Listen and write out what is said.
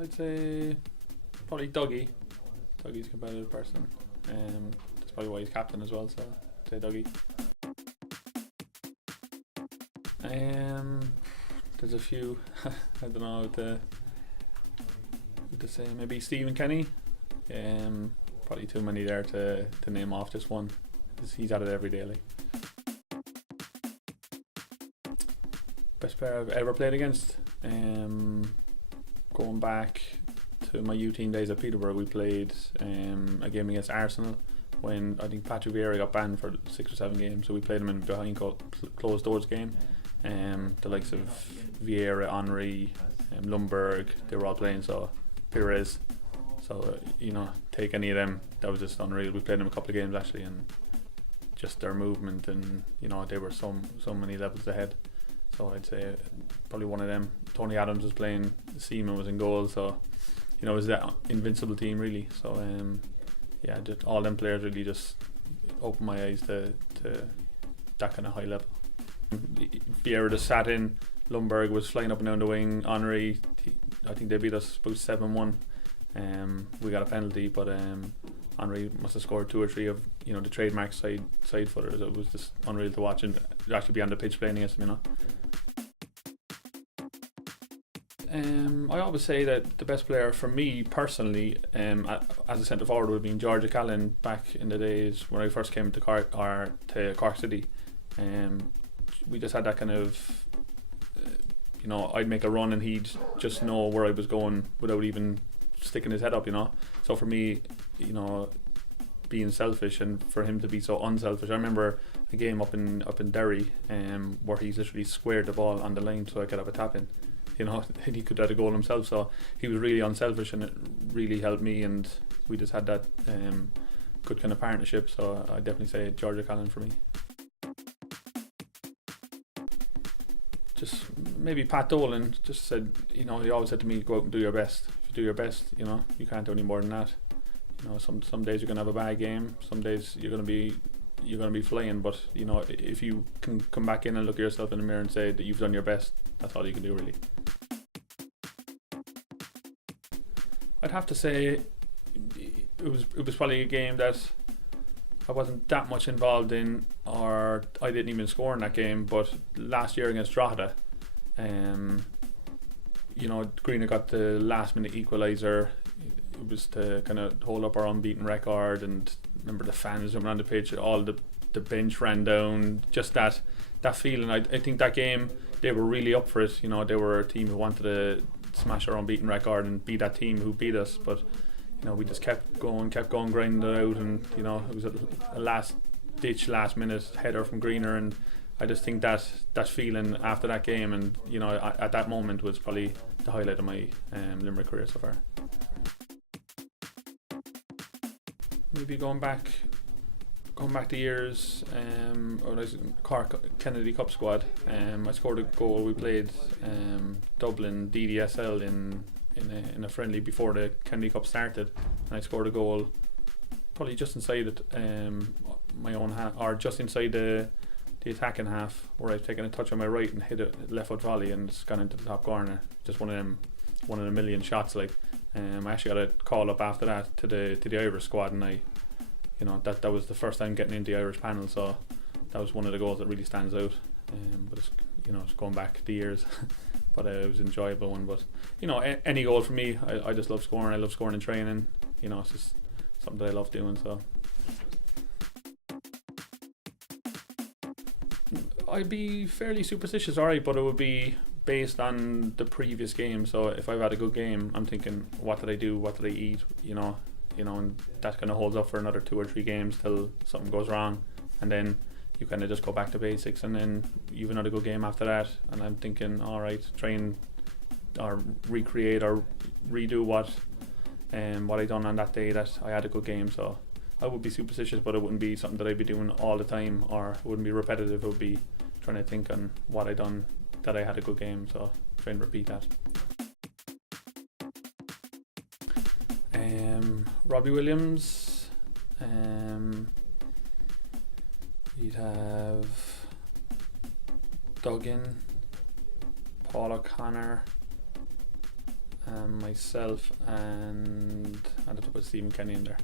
I'd say probably Dougie. Dougie's a competitive person. That's probably why he's captain as well, so I'd say Dougie. There's a few. I don't know what to say. Maybe Stephen Kenny. Probably too many there to name off just one. He's at it every day. Like. Best player I've ever played against. Going back to my U-team days at Peterborough, we played a game against Arsenal when I think Patrick Vieira got banned for 6 or 7 games, so we played him in behind closed doors game. The likes of Vieira, Henry, Lundberg, they were all playing, so Pires. So take any of them, that was just unreal. We played them a couple of games actually, and just their movement, and they were so many levels ahead. So I'd say probably one of them. Tony Adams was playing, Seaman was in goal, so it was that invincible team really. So just all them players really just opened my eyes to that kind of high level. Vieira just sat in. Lundberg was flying up and down the wing. Henry, I think they beat us about 7-1. We got a penalty, but Henry must have scored 2 or 3 of the trademark side footers. It was just unreal to watch and actually be on the pitch playing against him. I always say that the best player for me personally, as a centre forward, would have been George Callan back in the days when I first came to Cork City. We just had that kind of, I'd make a run and he'd just know where I was going without even sticking his head up. So for me, being selfish, and for him to be so unselfish. I remember a game up in Derry, where he's literally squared the ball on the line so I could have a tap in. And he could have a goal himself, so he was really unselfish, and it really helped me, and we just had that good kind of partnership. So I definitely say George Callan for me. Just maybe Pat Dolan just said, he always said to me, go out and do your best. If you do your best, you can't do any more than that. Some days you're gonna have a bad game, some days you're gonna be flying, but if you can come back in and look at yourself in the mirror and say that you've done your best, that's all you can do really. I'd have to say it was probably a game that I wasn't that much involved in, or I didn't even score in that game. But last year against Drogheda, Greener got the last minute equaliser. It was to kind of hold up our unbeaten record, and remember the fans jumping on the pitch, all the bench ran down, just that feeling. I think that game they were really up for it. They were a team who wanted to smash our unbeaten record and beat that team who beat us, but we just kept going, grinding it out, and it was a last minute header from Greener, and I just think that feeling after that game, and at that moment, was probably the highlight of my Limerick career so far. Maybe going back to years, when I was in Cork Kennedy Cup squad, I scored a goal. We played Dublin DDSL in a friendly before the Kennedy Cup started, and I scored a goal probably just inside it, my own half, or just inside the attacking half, where I've taken a touch on my right and hit a left foot volley, and it's gone into the top corner. Just one of a million shots. Like, I actually got a call up after that to the Irish squad, and I, that was the first time getting into the Irish panel, so that was one of the goals that really stands out. But it's going back the years, but it was an enjoyable one. But any goal for me, I just love scoring. I love scoring in training. It's just something that I love doing. So I'd be fairly superstitious, alright, but it would be based on the previous game. So if I've had a good game, I'm thinking, what did I do? What did I eat? And that kind of holds up for another 2 or 3 games till something goes wrong, and then you kind of just go back to basics, and then you've another good game after that, and I'm thinking, alright, try and or recreate or redo what I done on that day that I had a good game. So I would be superstitious, but it wouldn't be something that I'd be doing all the time, or it wouldn't be repetitive. It would be trying to think on what I done that I had a good game, so try and repeat that. Robbie Williams, you'd have Duggan, Paul O'Connor, myself, and I had to put Stephen Kenny in there.